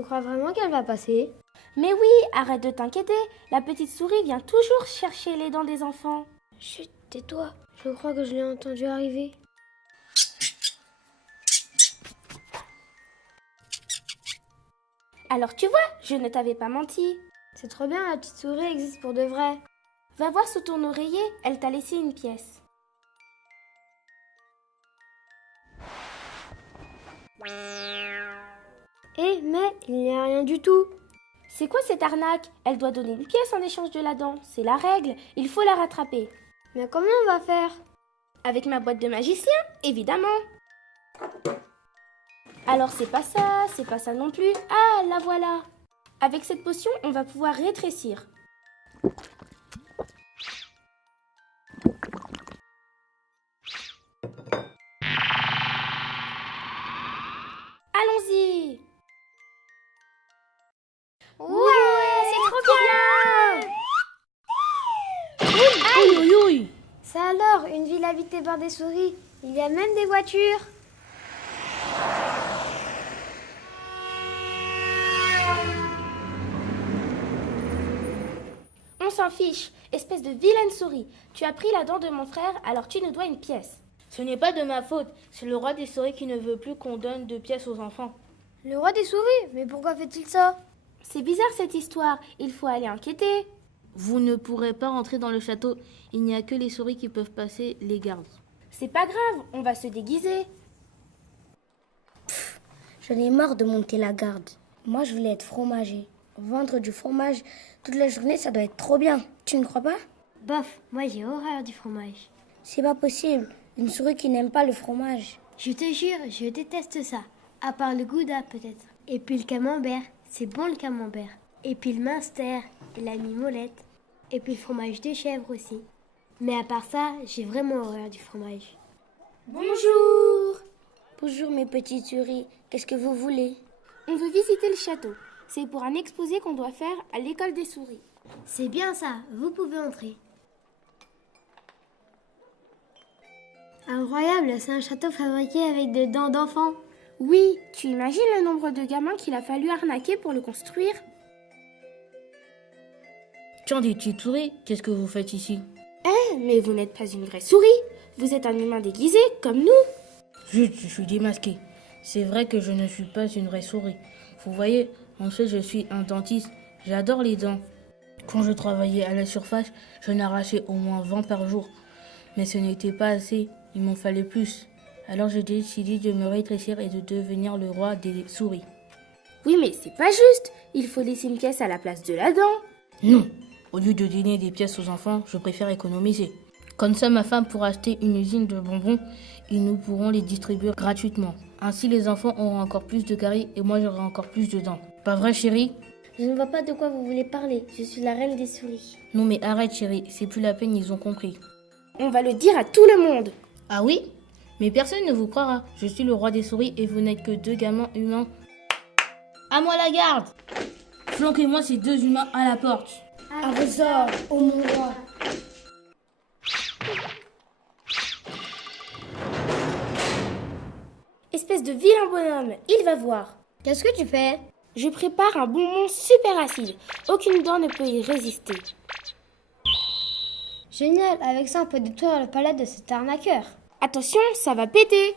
Tu crois vraiment qu'elle va passer? Mais oui, arrête de t'inquiéter. La petite souris vient toujours chercher les dents des enfants. Chut, tais-toi. Je crois que je l'ai entendu arriver. Alors tu vois, je ne t'avais pas menti. C'est trop bien, la petite souris existe pour de vrai. Va voir sous ton oreiller, elle t'a laissé une pièce. Mais il n'y a rien du tout. C'est quoi cette arnaque? Elle doit donner une pièce en échange de la dent. C'est la règle, il faut la rattraper. Mais comment on va faire? Avec ma boîte de magicien, évidemment. Alors c'est pas ça non plus. Ah, la voilà. Avec cette potion, on va pouvoir rétrécir. Allons-y. Ouais, c'est trop bien! Aïe, aïe, aïe. Ça alors, une ville habitée par des souris. Il y a même des voitures. On s'en fiche, espèce de vilaine souris. Tu as pris la dent de mon frère, alors tu nous dois une pièce. Ce n'est pas de ma faute. C'est le roi des souris qui ne veut plus qu'on donne de pièces aux enfants. Le roi des souris? Mais pourquoi fait-il ça? C'est bizarre cette histoire, il faut aller enquêter. Vous ne pourrez pas rentrer dans le château. Il n'y a que les souris qui peuvent passer les gardes. C'est pas grave, on va se déguiser. J'en ai marre de monter la garde. Moi, je voulais être fromager. Vendre du fromage toute la journée, ça doit être trop bien. Tu ne crois pas? Bof, moi j'ai horreur du fromage. C'est pas possible. Une souris qui n'aime pas le fromage. Je te jure, je déteste ça. À part le gouda peut-être. Et puis le camembert, c'est bon le camembert. Et puis le minster, et la mimolette. Et puis le fromage de chèvre aussi. Mais à part ça, j'ai vraiment horreur du fromage. Bonjour. Bonjour mes petites souris. Qu'est-ce que vous voulez? On veut visiter le château. C'est pour un exposé qu'on doit faire à l'école des souris. C'est bien ça, vous pouvez entrer. Incroyable, c'est un château fabriqué avec des dents d'enfant. Oui, tu imagines le nombre de gamins qu'il a fallu arnaquer pour le construire? Tiens, des petites souris, qu'est-ce que vous faites ici? Mais vous n'êtes pas une vraie souris. Vous êtes un humain déguisé, comme nous. Zut, je suis démasqué. C'est vrai que je ne suis pas une vraie souris. Vous voyez, en fait, je suis un dentiste. J'adore les dents. Quand je travaillais à la surface, je n'arrachais au moins 20 par jour. Mais ce n'était pas assez, il m'en fallait plus. Alors j'ai décidé de me rétrécir et de devenir le roi des souris. Oui, mais c'est pas juste. Il faut laisser une pièce à la place de la dent. Non, au lieu de donner des pièces aux enfants, je préfère économiser. Comme ça, ma femme pourra acheter une usine de bonbons et nous pourrons les distribuer gratuitement. Ainsi, les enfants auront encore plus de caries et moi j'aurai encore plus de dents. Pas vrai, chérie? Je ne vois pas de quoi vous voulez parler. Je suis la reine des souris. Non mais arrête, chérie, c'est plus la peine, ils ont compris. On va le dire à tout le monde. Ah oui? Mais personne ne vous croira. Je suis le roi des souris et vous n'êtes que deux gamins humains. À moi la garde! Flanquez-moi ces deux humains à la porte. À vos ordres, ô mon roi. Espèce de vilain bonhomme, il va voir. Qu'est-ce que tu fais? Je prépare un bonbon super acide. Aucune dent ne peut y résister. Génial, avec ça on peut détruire le palais de cet arnaqueur. Attention, ça va péter.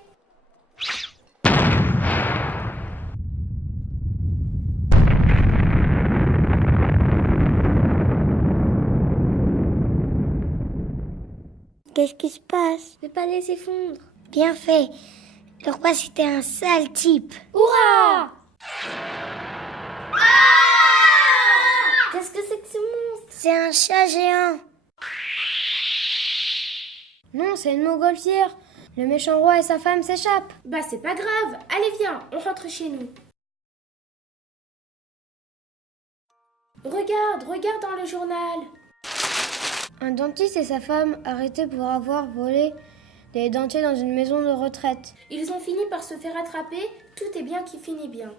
Qu'est-ce qui se passe? Le palais s'effondre. Bien fait. Le roi, c'était un sale type. Hurrah! Qu'est-ce que c'est que ce monstre? C'est un chat géant. Non, c'est une montgolfière. Le méchant roi et sa femme s'échappent. Bah c'est pas grave. Allez viens, on rentre chez nous. Regarde dans le journal. Un dentiste et sa femme arrêtés pour avoir volé des dentiers dans une maison de retraite. Ils ont fini par se faire attraper. Tout est bien qui finit bien.